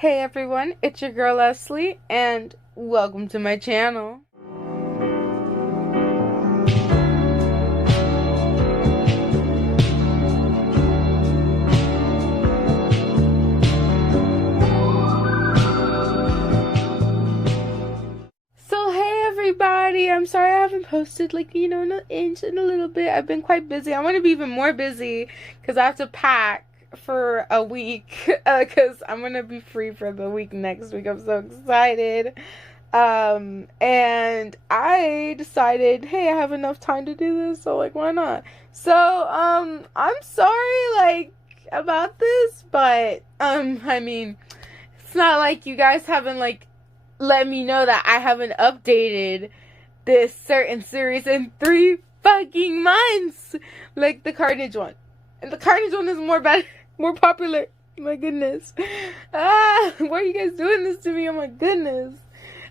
Hey everyone, it's your girl Leslie, and welcome to my channel. So hey everybody, I'm sorry I haven't posted in a little bit. I've been quite busy. I'm going to be even more busy because I have to pack for a week because I'm gonna be free for the week next week. I'm so excited. And I decided, hey, I have enough time to do this, so why not? So I'm sorry about this, but I mean, it's not like you guys haven't let me know that I haven't updated this certain series in 3 fucking months, like the Carnage one. And the Carnage one is more popular. My goodness. Why are you guys doing this to me? Oh my goodness.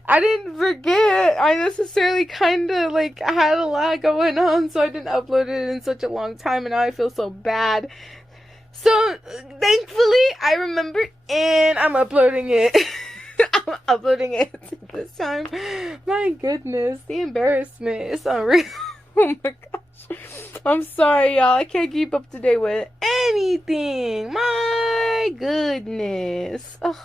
I didn't forget. I necessarily kind of had a lot going on, so I didn't upload it in such a long time, and now I feel so bad. So thankfully I remembered, and I'm uploading it. I'm uploading it this time. My goodness, the embarrassment is unreal. Oh my gosh. I'm sorry, y'all. I can't keep up to date with anything. My goodness. Ugh,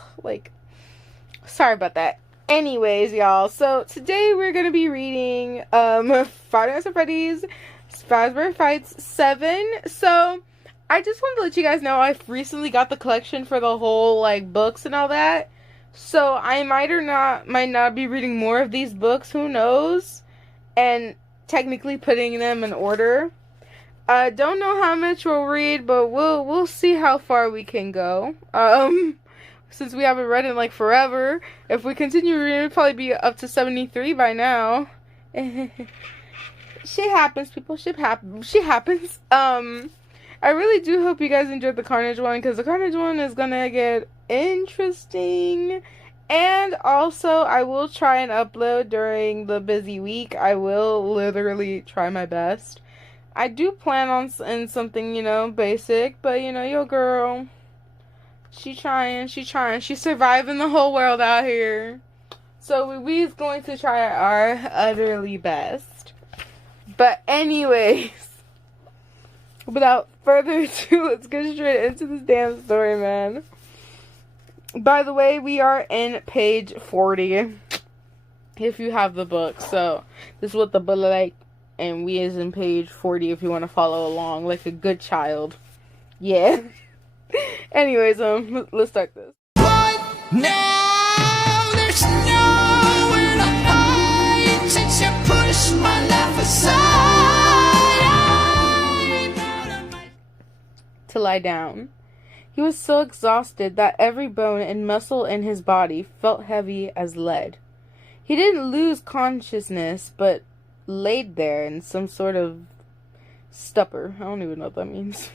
sorry about that. Anyways, y'all. So today we're gonna be reading Five Nights at Freddy's Fazbear Fights 7. So I just wanted to let you guys know I've recently got the collection for the whole books and all that. So I might not be reading more of these books. Who knows? And technically putting them in order. I don't know how much we'll read, but we'll see how far we can go. Since we haven't read it forever, if we continue reading, it'll probably be up to 73 by now. Shit happens, people. Shit happens. I really do hope you guys enjoyed the Carnage one, because the Carnage one is gonna get interesting. And also, I will try and upload during the busy week. I will literally try my best. I do plan on in something, basic, but your girl, she's trying. She's surviving the whole world out here. So we's going to try our utterly best. But anyways, without further ado, let's get straight into this damn story, man. By the way, we are in page 40, if you have the book. So this is what the book like, and we is in page 40 if you want to follow along like a good child. Yeah. Anyways, let's start this. Now there's nowhere to hide since you pushed my life aside. To lie down. He was so exhausted that every bone and muscle in his body felt heavy as lead. He didn't lose consciousness, but laid there in some sort of stupor. I don't even know what that means.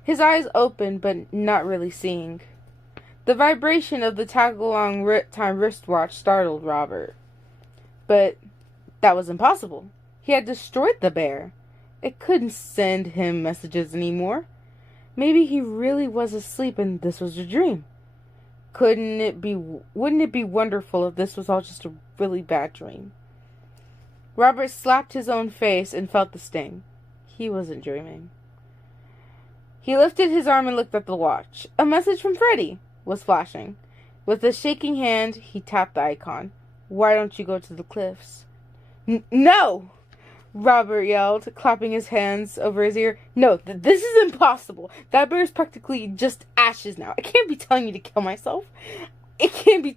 His eyes open, but not really seeing. The vibration of the tag-along time wristwatch startled Robert. But that was impossible. He had destroyed the bear. It couldn't send him messages anymore. Maybe he really was asleep and this was a dream. Wouldn't it be wonderful if this was all just a really bad dream? Robert slapped his own face and felt the sting. He wasn't dreaming. He lifted his arm and looked at the watch. A message from Freddy was flashing. With a shaking hand, he tapped the icon. Why don't you go to the cliffs? No! Robert yelled, clapping his hands over his ear. No, this is impossible. That bear is practically just ashes now. I can't be telling you to kill myself. It can't be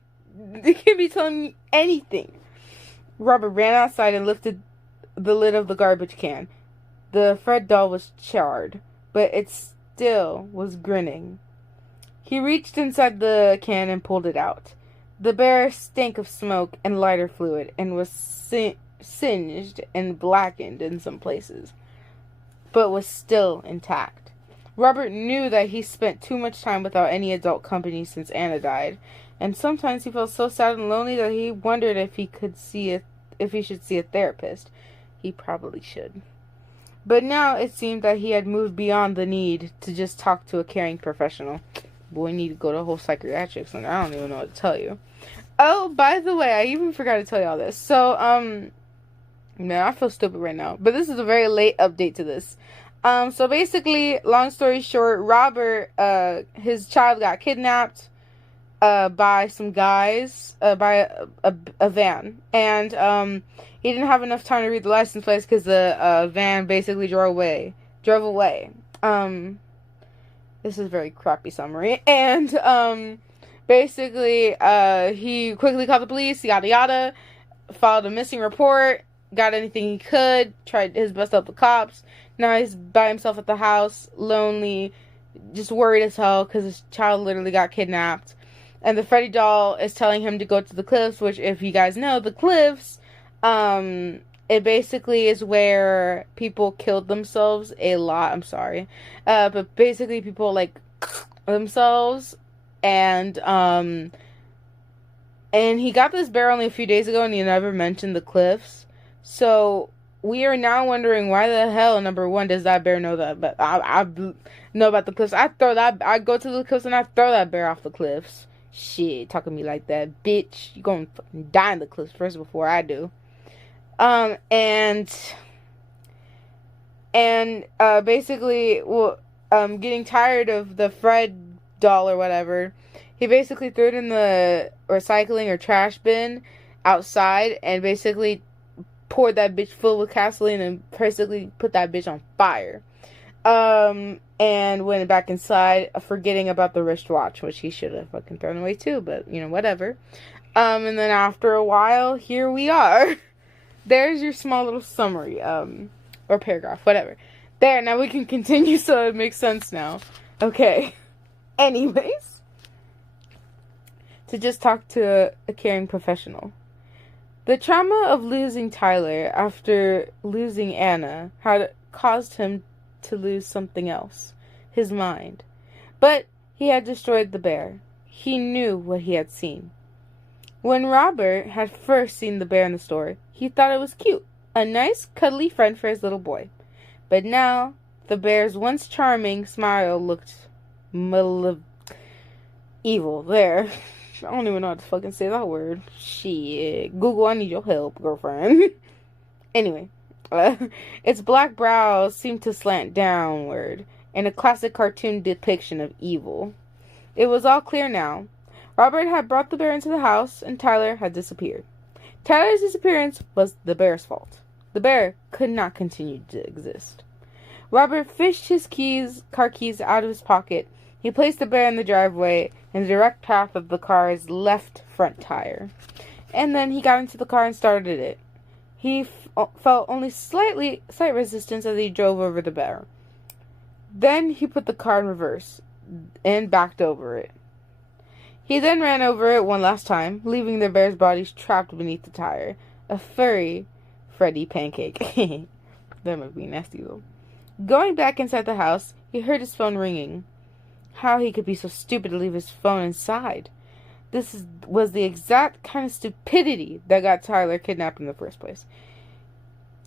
telling me anything. Robert ran outside and lifted the lid of the garbage can. The Fred doll was charred, but it still was grinning. He reached inside the can and pulled it out. The bear stank of smoke and lighter fluid and was singed and blackened in some places, but was still intact. Robert knew that he spent too much time without any adult company since Anna died, and sometimes he felt so sad and lonely that he wondered if he should see a therapist. He probably should. But now it seemed that he had moved beyond the need to just talk to a caring professional. boy need to go to a whole psychiatric center. I don't even know what to tell you. Oh, by the way, I even forgot to tell y'all this. So, man, I feel stupid right now. But this is a very late update to this. So basically, long story short, Robert, his child got kidnapped, by some guys, by a van. And, he didn't have enough time to read the license plates because the, van basically drove away. This is a very crappy summary. And, basically, he quickly called the police, yada yada, filed a missing report, got anything he could, tried his best to help the cops. Now he's by himself at the house, lonely, just worried as hell because his child literally got kidnapped. And the Freddy doll is telling him to go to the cliffs, which, if you guys know, the cliffs, it basically is where people killed themselves a lot. I'm sorry. But basically people, like, themselves. And he got this bear only a few days ago, and he never mentioned the cliffs. So we are now wondering why the hell, number one, does that bear know that? But I know about the cliffs. I go to the cliffs and I throw that bear off the cliffs. Shit, talking to me like that, bitch. You gonna fucking die in the cliffs first before I do. Basically, well, getting tired of the Fred doll or whatever, he basically threw it in the recycling or trash bin outside and basically poured that bitch full with gasoline and basically put that bitch on fire. And went back inside, forgetting about the wristwatch, which he should have fucking thrown away too, but, you know, whatever. And then after a while, here we are. There's your small little summary, or paragraph, whatever. There, now we can continue so it makes sense now. Okay. Anyways. To just talk to a caring professional. The trauma of losing Tyler after losing Anna had caused him to lose something else, his mind. But he had destroyed the bear. He knew what he had seen. When Robert had first seen the bear in the store, he thought it was cute, a nice, cuddly friend for his little boy. But now, the bear's once charming smile looked evil. There. I don't even know how to fucking say that word. Shit. Google, I need your help, girlfriend. Anyway. Its black brows seemed to slant downward, in a classic cartoon depiction of evil. It was all clear now. Robert had brought the bear into the house, and Tyler had disappeared. Tyler's disappearance was the bear's fault. The bear could not continue to exist. Robert fished his car keys out of his pocket. He placed the bear in the driveway in the direct path of the car's left front tire. And then he got into the car and started it. He felt only slight resistance as he drove over the bear. Then he put the car in reverse and backed over it. He then ran over it one last time, leaving the bear's body trapped beneath the tire. A furry Freddy pancake. That might be nasty, though. Going back inside the house, he heard his phone ringing. How he could be so stupid to leave his phone inside. Was the exact kind of stupidity that got Tyler kidnapped in the first place.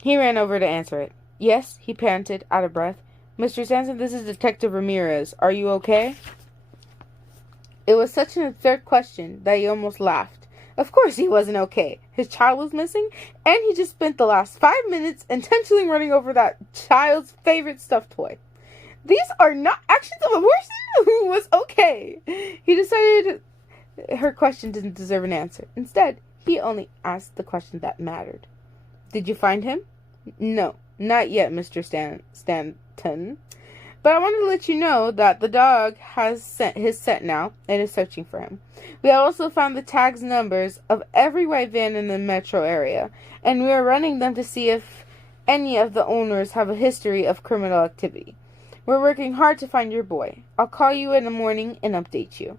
He ran over to answer it. Yes, he panted, out of breath. Mr. Sanson, this is Detective Ramirez. Are you okay? It was such an absurd question that he almost laughed. Of course he wasn't okay. His child was missing, and he just spent the last 5 minutes intentionally running over that child's favorite stuffed toy. These are not actions of a person who was okay. He decided her question didn't deserve an answer. Instead, he only asked the question that mattered. Did you find him? No, not yet, Mr. Stanton. But I wanted to let you know that the dog has sent his scent now and is searching for him. We have also found the tags numbers of every white van in the metro area, and we are running them to see if any of the owners have a history of criminal activity. We're working hard to find your boy. I'll call you in the morning and update you.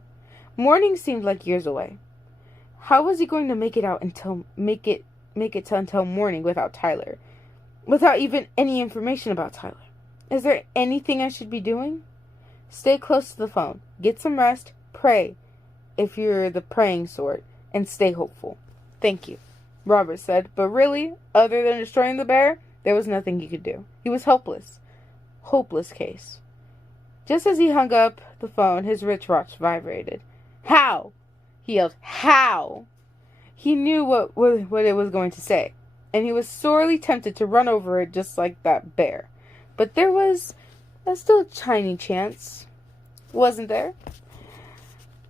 Morning seemed like years away. How was he going to make it until morning without Tyler? Without even any information about Tyler? Is there anything I should be doing? Stay close to the phone. Get some rest. Pray, if you're the praying sort, and stay hopeful. Thank you, Robert said. But really, other than destroying the bear, there was nothing he could do. He was hopeless. Hopeless case. Just as he hung up the phone, his wristwatch vibrated. "How?" he yelled. "How?" He knew what it was going to say, and he was sorely tempted to run over it just like that bear. But there was a still tiny chance, wasn't there?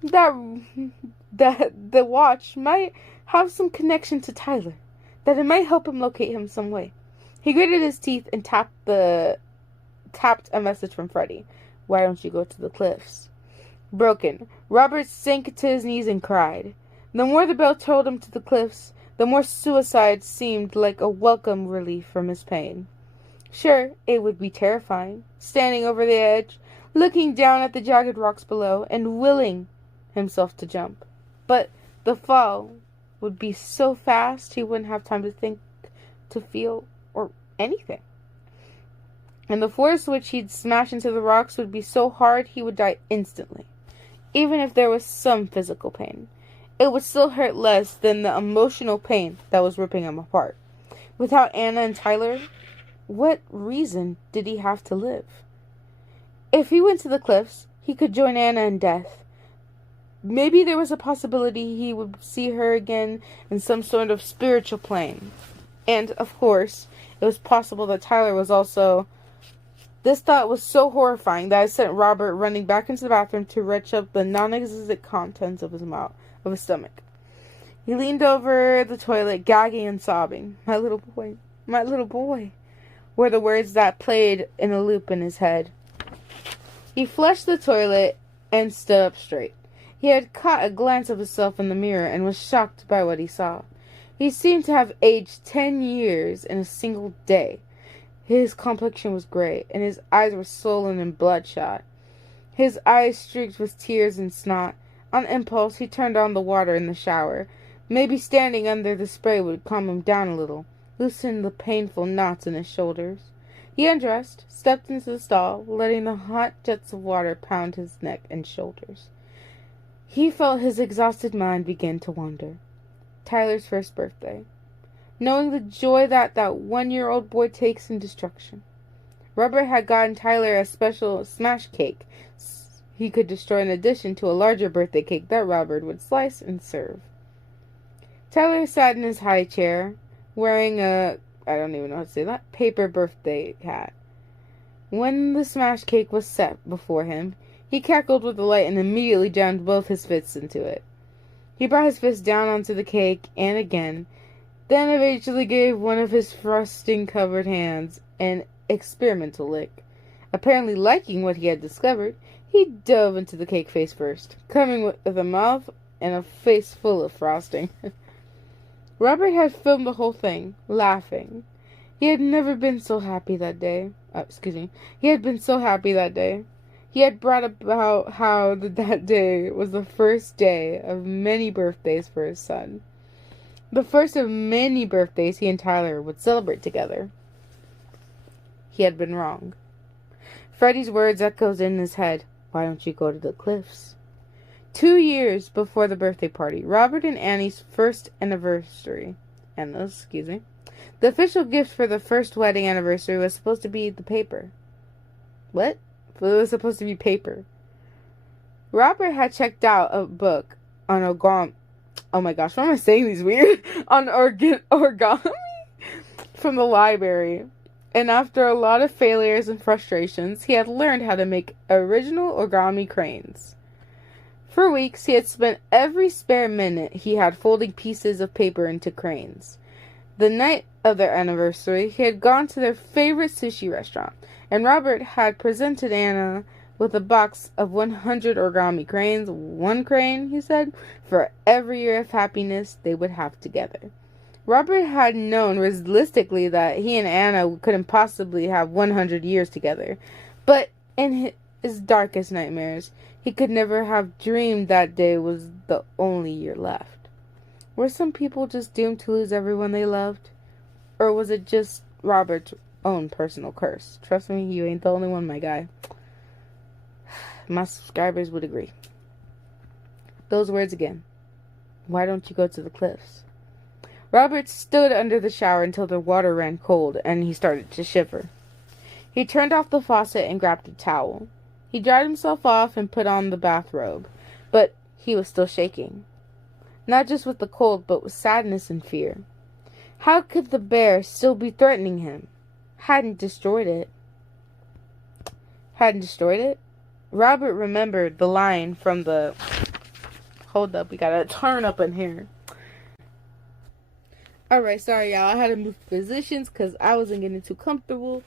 That the watch might have some connection to Tyler, that it might help him locate him some way. He gritted his teeth and tapped a message from Freddie. "Why don't you go to the cliffs?" Broken, Robert sank to his knees and cried. The more the bell told him to the cliffs, the more suicide seemed like a welcome relief from his pain. Sure, it would be terrifying, standing over the edge, looking down at the jagged rocks below, and willing himself to jump. But the fall would be so fast he wouldn't have time to think, to feel, or anything. And the force which he'd smash into the rocks would be so hard he would die instantly. Even if there was some physical pain, it would still hurt less than the emotional pain that was ripping him apart. Without Anna and Tyler, what reason did he have to live? If he went to the cliffs, he could join Anna in death. Maybe there was a possibility he would see her again in some sort of spiritual plane. And, of course, it was possible that Tyler was also... This thought was so horrifying that it sent Robert running back into the bathroom to retch up the non-existent contents of his stomach. He leaned over the toilet, gagging and sobbing. My little boy, were the words that played in a loop in his head. He flushed the toilet and stood up straight. He had caught a glance of himself in the mirror and was shocked by what he saw. He seemed to have aged 10 years in a single day. His complexion was gray, and his eyes were swollen and bloodshot. His eyes streaked with tears and snot. On impulse, he turned on the water in the shower. Maybe standing under the spray would calm him down a little, loosen the painful knots in his shoulders. He undressed, stepped into the stall, letting the hot jets of water pound his neck and shoulders. He felt his exhausted mind begin to wander. Tyler's first birthday. Knowing the joy that 1-year-old boy takes in destruction. Robert had gotten Tyler a special smash cake he could destroy in addition to a larger birthday cake that Robert would slice and serve. Tyler sat in his high chair, wearing I don't even know how to say that, paper birthday hat. When the smash cake was set before him, he cackled with delight and immediately jammed both his fists into it. He brought his fist down onto the cake and again, then eventually gave one of his frosting-covered hands an experimental lick. Apparently liking what he had discovered, he dove into the cake face first, coming with a mouth and a face full of frosting. Robert had filmed the whole thing, laughing. He had never been so happy that day. He had been so happy that day. He had brought about how that day was the first day of many birthdays for his son. The first of many birthdays he and Tyler would celebrate together. He had been wrong. Freddie's words echoed in his head. Why don't you go to the cliffs? 2 years before the birthday party, Robert and Annie's first anniversary. The official gift for the first wedding anniversary was supposed to be the paper. What? It was supposed to be paper. Robert had checked out a book on origami. Oh my gosh, why am I saying these weird? On origami from the library. And after a lot of failures and frustrations, he had learned how to make original origami cranes. For weeks, he had spent every spare minute he had folding pieces of paper into cranes. The night of their anniversary, he had gone to their favorite sushi restaurant, and Robert had presented Anna with a box of 100 origami cranes. 1 crane, he said, for every year of happiness they would have together. Robert had known realistically that he and Anna couldn't possibly have 100 years together, but in his darkest nightmares, he could never have dreamed that day was the only year left. Were some people just doomed to lose everyone they loved? Or was it just Robert's own personal curse? Trust me, you ain't the only one, my guy. My subscribers would agree. Those words again. Why don't you go to the cliffs? Robert stood under the shower until the water ran cold and he started to shiver. He turned off the faucet and grabbed a towel. He dried himself off and put on the bathrobe, but he was still shaking. Not just with the cold, but with sadness and fear. How could the bear still be threatening him? Hadn't destroyed it. Robert remembered the line from the... Hold up, we gotta turn up in here. Alright, sorry y'all, I had to move positions because I wasn't getting too comfortable.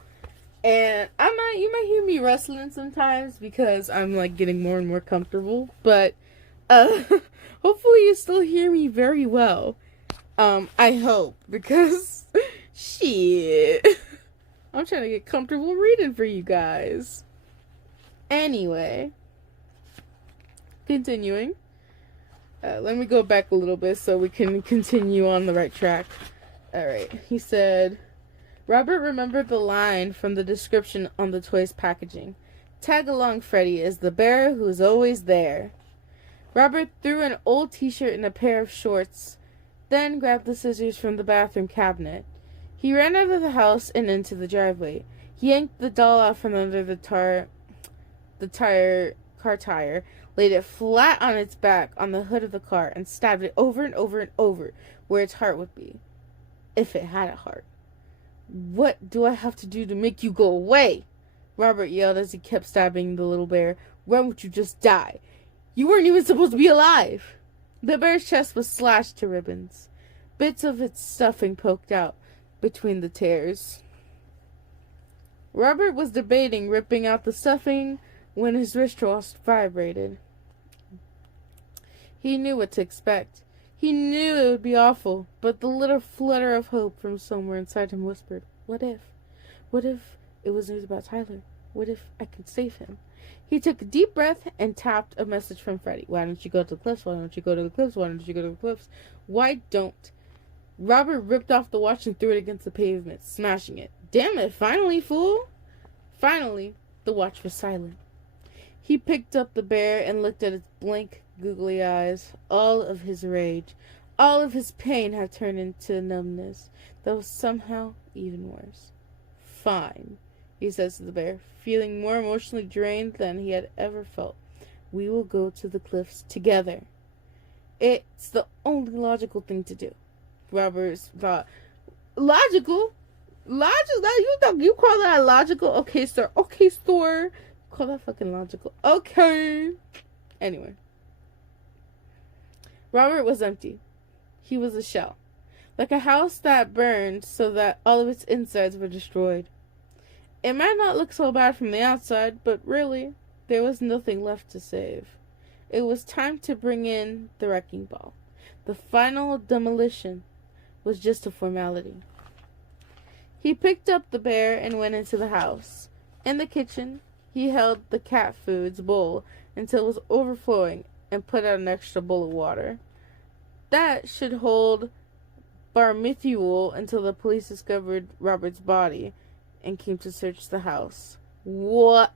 And you might hear me wrestling sometimes because I'm like getting more and more comfortable. But hopefully you still hear me very well. I hope, because shit. I'm trying to get comfortable reading for you guys. Anyway, continuing. Let me go back a little bit so we can continue on the right track. Alright, he said, Robert remembered the line from the description on the toy's packaging. Tag along, Freddy is the bear who's always there. Robert threw an old t-shirt and a pair of shorts, then grabbed the scissors from the bathroom cabinet. He ran out of the house and into the driveway. He yanked the doll out from under the car tire, laid it flat on its back on the hood of the car, and stabbed it over and over and over where its heart would be. If it had a heart. What do I have to do to make you go away? Robert yelled as he kept stabbing the little bear. Why won't you just die? You weren't even supposed to be alive. The bear's chest was slashed to ribbons. Bits of its stuffing poked out between the tears. Robert was debating ripping out the stuffing when his wristwatch vibrated. He knew what to expect. He knew it would be awful, but the little flutter of hope from somewhere inside him whispered, What if? What if it was news about Tyler? What if I could save him? He took a deep breath and tapped a message from Freddy. Why don't you go to the cliffs? Why don't you go to the cliffs? Why don't you go to the cliffs? Why don't? Robert ripped off the watch and threw it against the pavement, smashing it. Damn it, finally, fool! Finally, the watch was silent. He picked up the bear and looked at its blank, googly eyes. All of his rage, all of his pain had turned into numbness that was somehow even worse. Fine, he says to the bear, feeling more emotionally drained than he had ever felt. We will go to the cliffs together. It's the only logical thing to do. Robert thought. Logical? You call that logical? Okay, sir. Okay, store. Call that fucking logical. Okay. Anyway. Robert was empty. He was a shell. Like a house that burned so that all of its insides were destroyed. It might not look so bad from the outside, but really, there was nothing left to save. It was time to bring in the wrecking ball. The final demolition was just a formality. He picked up the bear and went into the house. In the kitchen, he held the cat food's bowl until it was overflowing and put out an extra bowl of water. That should hold Barmithewel until the police discovered Robert's body and came to search the house. What?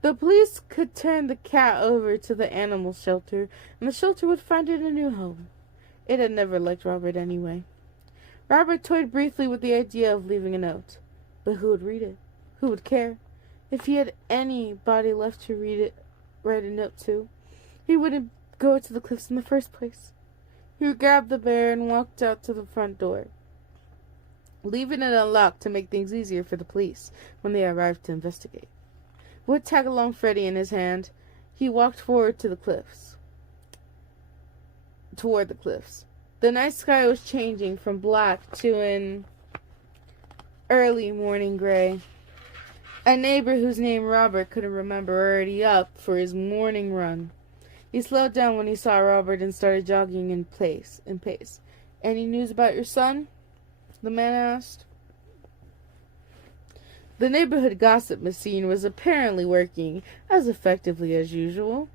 The police could turn the cat over to the animal shelter, and the shelter would find it a new home. It had never liked Robert anyway. Robert toyed briefly with the idea of leaving a note. But who would read it? Who would care? If he had anybody left to write a note to, he wouldn't go to the cliffs in the first place. He grabbed the bear and walked out to the front door, leaving it unlocked to make things easier for the police when they arrived to investigate. With Tag-along Freddy in his hand, he walked toward the cliffs. The night sky was changing from black to an early morning gray. A neighbor whose name Robert couldn't remember already up for his morning run. He slowed down when he saw Robert and started jogging in pace. Any news about your son? The man asked. The neighborhood gossip machine was apparently working as effectively as usual.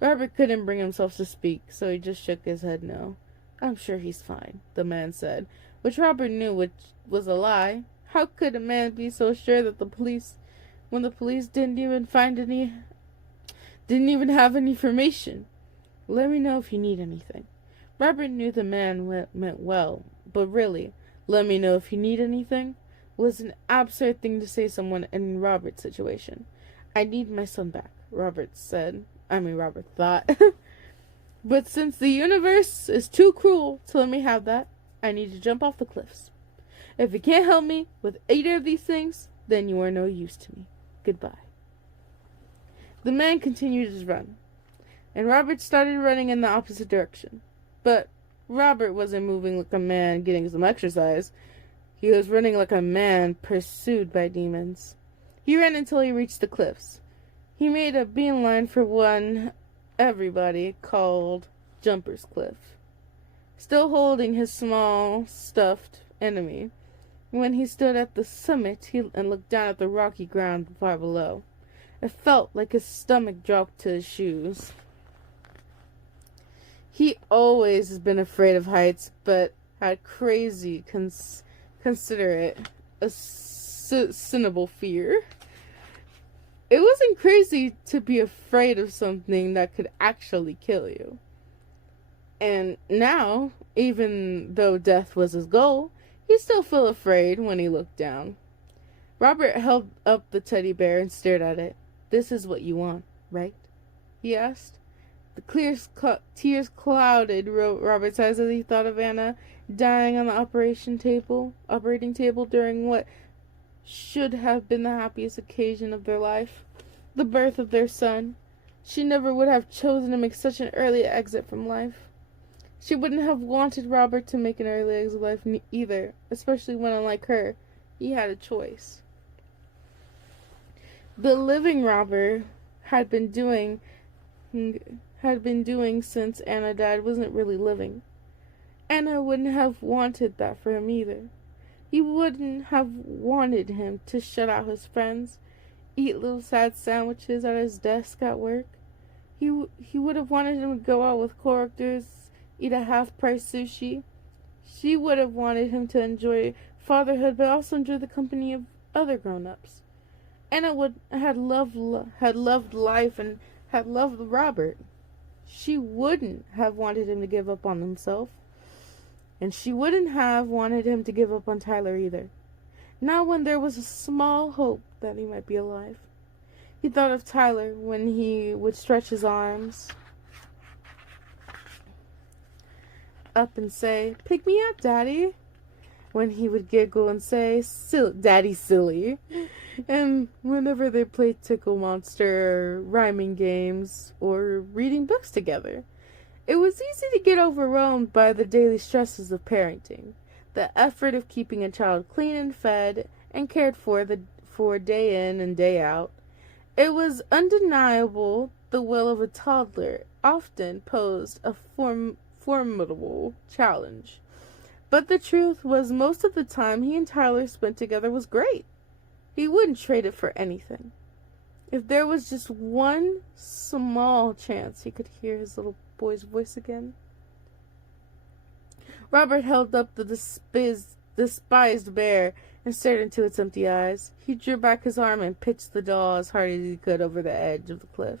Robert couldn't bring himself to speak, so he just shook his head no. I'm sure he's fine, the man said, which Robert knew which was a lie. How could a man be so sure that when the police didn't even have any information? Let me know if you need anything. Robert knew the man meant well, but really, let me know if you need anything was an absurd thing to say to someone in Robert's situation. I need my son back, Robert thought. But since the universe is too cruel to let me have that, I need to jump off the cliffs. If you can't help me with either of these things, then you are no use to me. Goodbye. The man continued his run, and Robert started running in the opposite direction. But Robert wasn't moving like a man getting some exercise. He was running like a man pursued by demons. He ran until he reached the cliffs. He made a beeline for one everybody called Jumper's Cliff, still holding his small, stuffed enemy. When he stood at the summit and looked down at the rocky ground far below, it felt like his stomach dropped to his shoes. He always has been afraid of heights, but had crazy consider it a sinnable fear. It wasn't crazy to be afraid of something that could actually kill you. And now, even though death was his goal, he still felt afraid when he looked down. Robert held up the teddy bear and stared at it. "This is what you want, right?" he asked. The clear tears clouded Robert's eyes as he thought of Anna dying on the operating table during what should have been the happiest occasion of their life, the birth of their son. She never would have chosen to make such an early exit from life. She wouldn't have wanted Robert to make an early exit of life either, especially when, unlike her, he had a choice. The living Robert had been doing since Anna died wasn't really living. Anna wouldn't have wanted that for him either. He wouldn't have wanted him to shut out his friends, eat little sad sandwiches at his desk at work. He would have wanted him to go out with coworkers, eat a half-price sushi. She would have wanted him to enjoy fatherhood, but also enjoy the company of other grown-ups. Anna had loved life and had loved Robert. She wouldn't have wanted him to give up on himself. And she wouldn't have wanted him to give up on Tyler either. Not when there was a small hope that he might be alive. He thought of Tyler when he would stretch his arms up and say, "Pick me up, Daddy." When he would giggle and say, "Daddy, silly." And whenever they played Tickle Monster, or rhyming games, or reading books together. It was easy to get overwhelmed by the daily stresses of parenting, the effort of keeping a child clean and fed and cared for day in and day out. It was undeniable the will of a toddler often posed a formidable challenge. But the truth was, most of the time he and Tyler spent together was great. He wouldn't trade it for anything. If there was just one small chance he could hear his little boy's voice again. Robert held up the despised bear and stared into its empty eyes. He drew back his arm and pitched the doll as hard as he could over the edge of the cliff.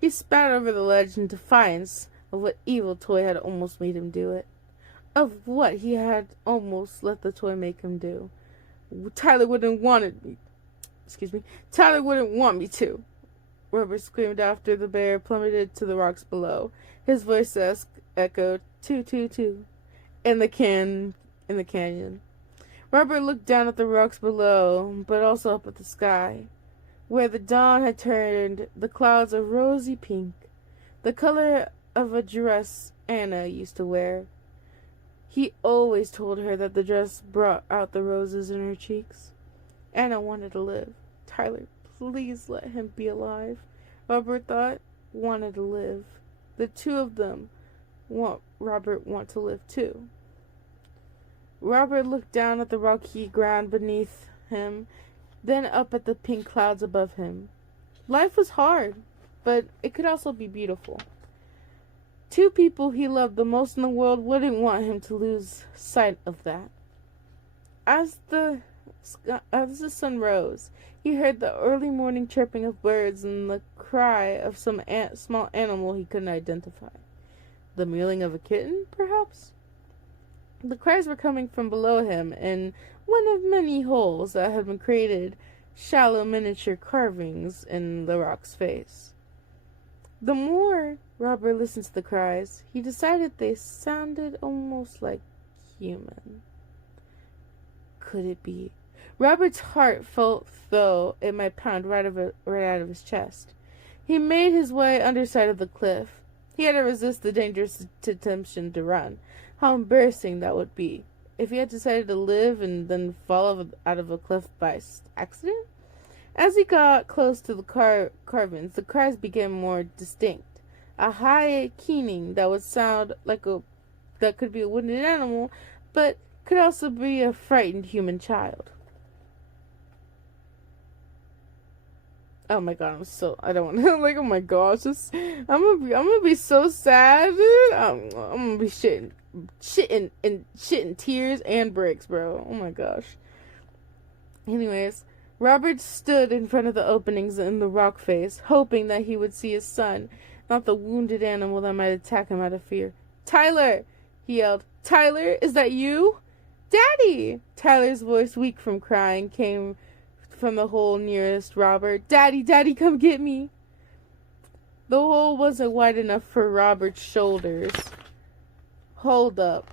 He spat over the ledge in defiance of what evil toy had almost made him do it. Of what he had almost let the toy make him do. Tyler wouldn't want me to. Robert screamed after the bear plummeted to the rocks below. His voice echoed, "Toot, toot, toot," in the canyon. Robert looked down at the rocks below, but also up at the sky, where the dawn had turned the clouds a rosy pink, the color of a dress Anna used to wear. He always told her that the dress brought out the roses in her cheeks. Anna wanted to live. Tyler, please let him be alive. Robert thought, wanted to live. The two of them Robert want to live too. Robert looked down at the rocky ground beneath him, then up at the pink clouds above him. Life was hard, but it could also be beautiful. Two people he loved the most in the world wouldn't want him to lose sight of that. As the sun rose, he heard the early morning chirping of birds and the cry of some small animal he couldn't identify. The mewing of a kitten, perhaps? The cries were coming from below him in one of many holes that had been created shallow miniature carvings in the rock's face. The more Robert listened to the cries, he decided they sounded almost like human. Could it be? Robert's heart felt though it might pound right out of his chest. He made his way underside of the cliff. He had to resist the dangerous temptation to run. How embarrassing that would be if he had decided to live and then fall out of a cliff by accident. As he got close to the carvings, the cries became more distinct. A high keening that would sound like that could be a wounded animal, but could also be a frightened human child. Oh my god, I don't want to, like, oh my gosh, I'm gonna be so sad, dude. I'm gonna be shitting tears and bricks, bro. Oh my gosh. Anyways, Robert stood in front of the openings in the rock face, hoping that he would see his son, not the wounded animal that might attack him out of fear. Tyler! He yelled. Tyler, is that you? Daddy! Tyler's voice, weak from crying, came from the hole nearest Robert. Daddy, Daddy, come get me. The hole wasn't wide enough for Robert's shoulders. Hold up.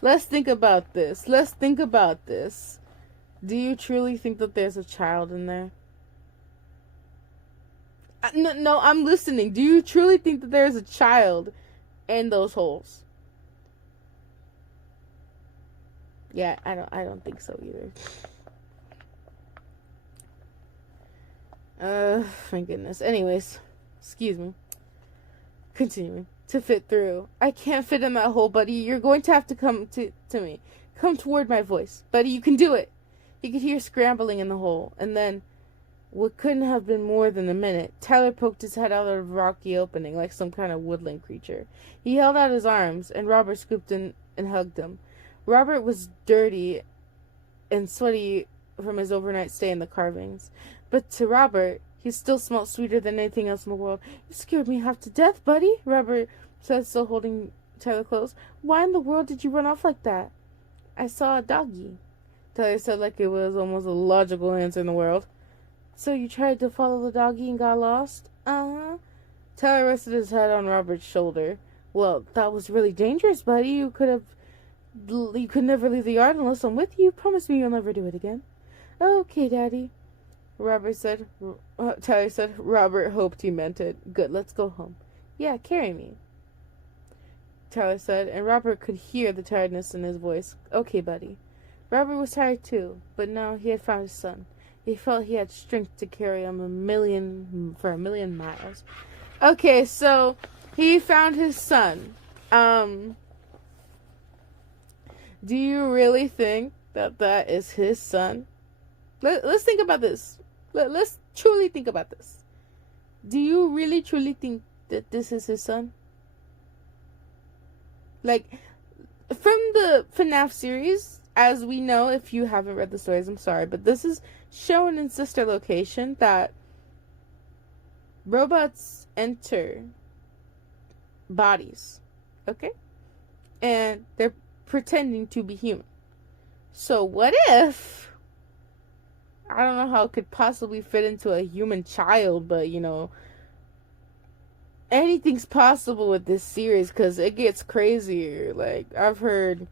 Let's think about this. Do you truly think that there's a child in there? No, I'm listening. Do you truly think that there's a child in those holes? Yeah, I don't think so either. My goodness. Anyways, excuse me. Continuing. To fit through. I can't fit in that hole, buddy. You're going to have to come to me. Come toward my voice. Buddy, you can do it. He could hear scrambling in the hole, and then, what couldn't have been more than a minute, Tyler poked his head out of the rocky opening like some kind of woodland creature. He held out his arms, and Robert scooped in and hugged him. Robert was dirty and sweaty from his overnight stay in the carvings, but to Robert, he still smelled sweeter than anything else in the world. You scared me half to death, buddy, Robert said, still holding Tyler close. Why in the world did you run off like that? I saw a doggy, Tyler said like it was almost a logical answer in the world. So you tried to follow the doggy and got lost? Uh-huh. Tyler rested his head on Robert's shoulder. Well, that was really dangerous, buddy. You could never leave the yard unless I'm with you. Promise me you'll never do it again. Okay, Daddy, Tyler said. Robert hoped he meant it. Good, let's go home. Yeah, carry me, Tyler said, and Robert could hear the tiredness in his voice. Okay, buddy. Robert was tired too, but now he had found his son. He felt he had strength to carry him for a million miles. Okay, so he found his son. Do you really think that is his son? Let's think about this. Let's truly think about this. Do you really truly think that this is his son? Like, from the Fnaf series, as we know, if you haven't read the stories, I'm sorry, but this is shown in Sister Location that robots enter bodies, okay? And they're pretending to be human. So what if, I don't know how it could possibly fit into a human child, but anything's possible with this series because it gets crazier. Like, I've heard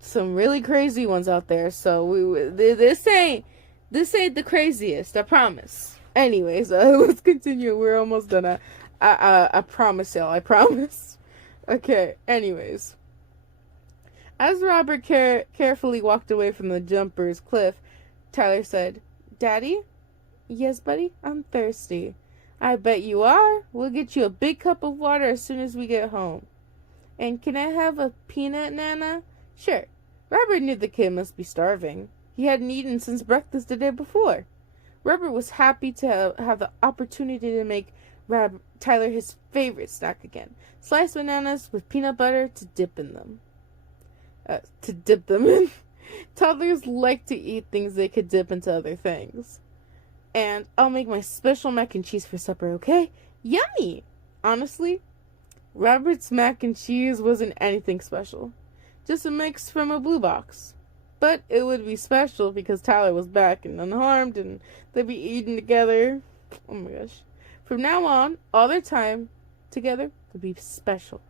some really crazy ones out there, so this ain't the craziest, I promise. Anyways, let's continue. We're almost done. I promise y'all, I promise. Okay, anyways. As Robert carefully walked away from the jumper's cliff, Tyler said, Daddy? Yes, buddy, I'm thirsty. I bet you are. We'll get you a big cup of water as soon as we get home. And can I have a peanut, Nana? Sure. Robert knew the kid must be starving. He hadn't eaten since breakfast the day before. Robert was happy to have the opportunity to make Tyler his favorite snack again. Sliced bananas with peanut butter to dip them in. Toddlers like to eat things they could dip into other things. And I'll make my special mac and cheese for supper, okay? Yummy! Honestly, Robert's mac and cheese wasn't anything special. Just a mix from a blue box. But it would be special because Tyler was back and unharmed, and they'd be eating together. Oh my gosh. From now on, all their time together would be special.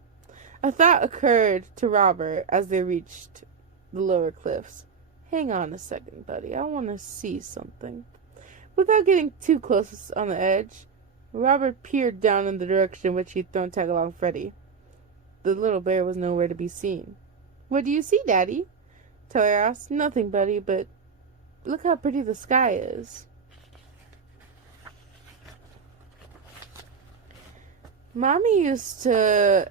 A thought occurred to Robert as they reached the lower cliffs. Hang on a second, buddy. I want to see something. Without getting too close on the edge, Robert peered down in the direction in which he'd thrown Tagalong Freddy. The little bear was nowhere to be seen. What do you see, Daddy? Tyler asked. Nothing, buddy, but look how pretty the sky is. Mommy used to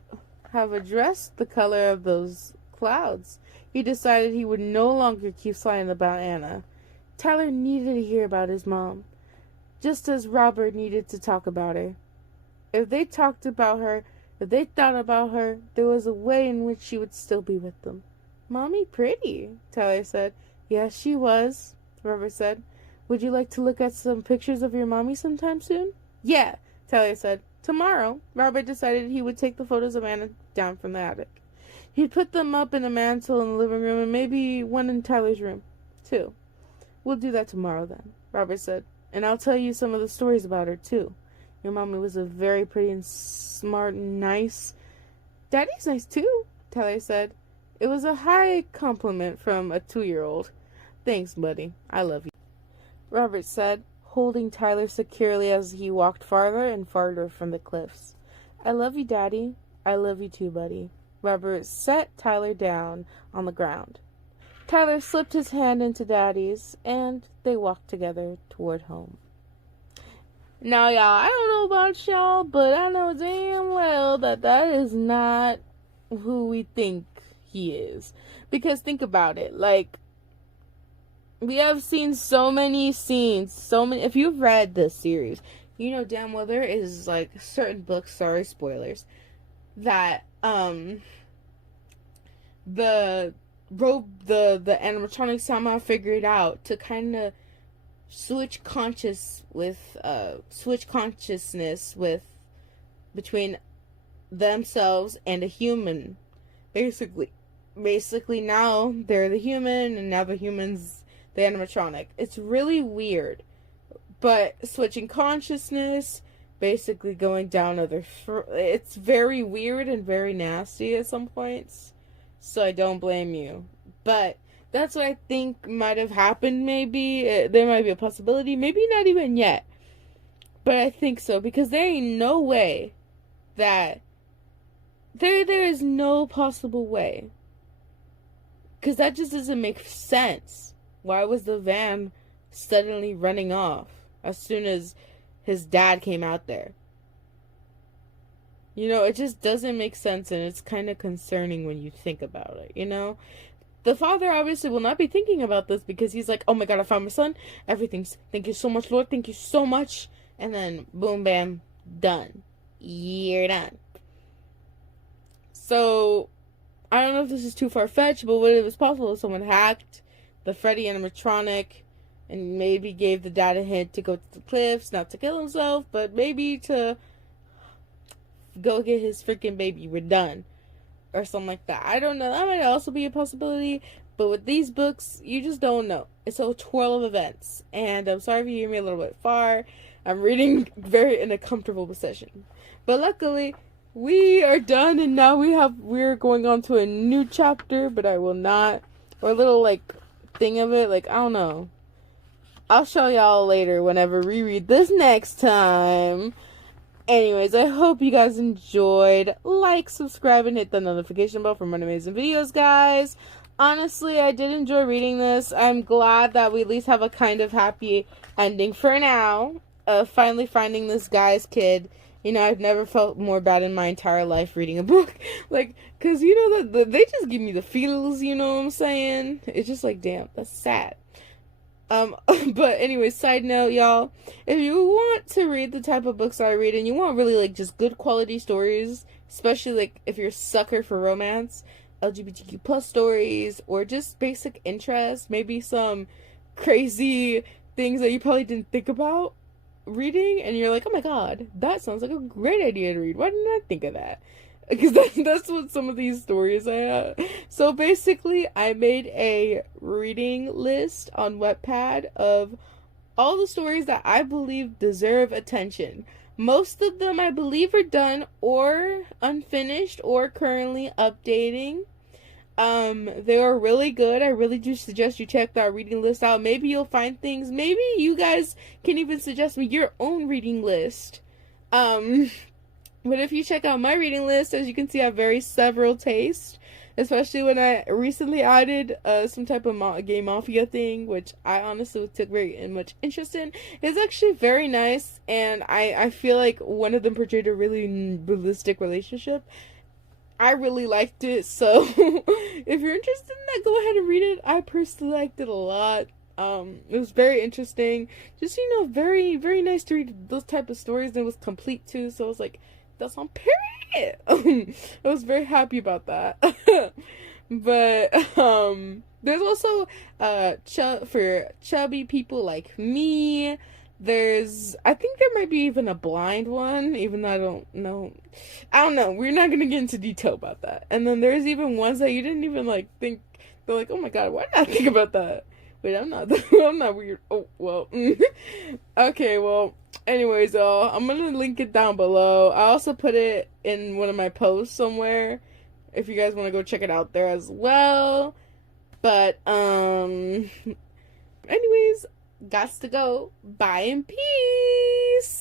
have addressed the color of those clouds. He decided he would no longer keep sliding about Anna. Tyler needed to hear about his mom, just as Robert needed to talk about her. If they talked about her, if they thought about her, there was a way in which she would still be with them. Mommy pretty, Tyler said. Yes, she was, Robert said. Would you like to look at some pictures of your mommy sometime soon? Yeah, Tyler said. Tomorrow, Robert decided he would take the photos of Anna down from the attic. He'd put them up in a mantle in the living room and maybe one in Tyler's room, too. We'll do that tomorrow then, Robert said. And I'll tell you some of the stories about her, too. Your mommy was a very pretty and smart and nice. Daddy's nice, too, Tyler said. It was a high compliment from a 2-year-old. Thanks, buddy. I love you, Robert said, holding Tyler securely as he walked farther and farther from the cliffs. I love you, Daddy. I love you too, buddy. Robert set Tyler down on the ground. Tyler slipped his hand into Daddy's, and they walked together toward home. Now, y'all, I don't know about y'all, but I know damn well that is not who we think he is. Because think about it, like, we have seen so many scenes, if you've read this series, you know damn well there is, like, certain books, sorry, spoilers, that, the animatronics somehow figured out to kind of switch consciousness with between themselves and a human. Basically now they're the human and now the human's the animatronic. It's really weird, but switching consciousness, basically going down it's very weird and very nasty at some points, so I don't blame you. But that's what I think might have happened, maybe. There might be a possibility, maybe not even yet. But I think so, because there ain't no way that... There is no possible way. Because that just doesn't make sense. Why was the van suddenly running off as soon as his dad came out there? You know, it just doesn't make sense, and it's kind of concerning when you think about it, you know? The father obviously will not be thinking about this because he's like, oh my god, I found my son. Everything's, thank you so much, Lord. Thank you so much. And then, boom, bam, done. You're done. So, I don't know if this is too far-fetched, but what if it's possible if someone hacked the Freddy animatronic and maybe gave the dad a hint to go to the cliffs, not to kill himself, but maybe to go get his freaking baby. We're done. Or something like that. I don't know. That might also be a possibility. But with these books, you just don't know. It's a twirl of events. And I'm sorry if you hear me a little bit far. I'm reading very in a comfortable position. But luckily, we are done. And now we're going on to a new chapter. But I will not. Or a little, like, thing of it. Like, I don't know. I'll show y'all later whenever we read this next time. Anyways, I hope you guys enjoyed. Like, subscribe, and hit the notification bell for more amazing videos, guys. Honestly, I did enjoy reading this. I'm glad that we at least have a kind of happy ending for now. Finally finding this guy's kid. You know, I've never felt more bad in my entire life reading a book. Like, because, you know, they just give me the feels, you know what I'm saying? It's just like, damn, that's sad. But anyway, side note, y'all, if you want to read the type of books I read and you want really, like, just good quality stories, especially, like, if you're a sucker for romance, LGBTQ plus stories, or just basic interest, maybe some crazy things that you probably didn't think about reading, and you're like, oh my god, that sounds like a great idea to read. Why didn't I think of that? because that's what some of these stories I have. So basically, I made a reading list on Wattpad of all the stories that I believe deserve attention. Most of them, I believe, are done or unfinished or currently updating. They are really good. I really do suggest you check that reading list out. Maybe you'll find things. Maybe you guys can even suggest me your own reading list. But if you check out my reading list, as you can see, I have very several tastes. Especially when I recently added some type of gay mafia thing, which I honestly took very much interest in. It's actually very nice, and I feel like one of them portrayed a really realistic relationship. I really liked it, so if you're interested in that, go ahead and read it. I personally liked it a lot. It was very interesting. Just, very, very nice to read those type of stories, and it was complete too, so I was like, that's on period. I was very happy about that. But, there's also, for chubby people like me. I think there might be even a blind one, even though I don't know. We're not gonna get into detail about that. And then there's even ones that you didn't even think. They're like, oh my god, why did I think about that? Wait, I'm not weird. Oh, well. Okay, well, anyways, I'm gonna link it down below. I also put it in one of my posts somewhere, if you guys want to go check it out there as well. But, anyways, gots to go. Bye and peace.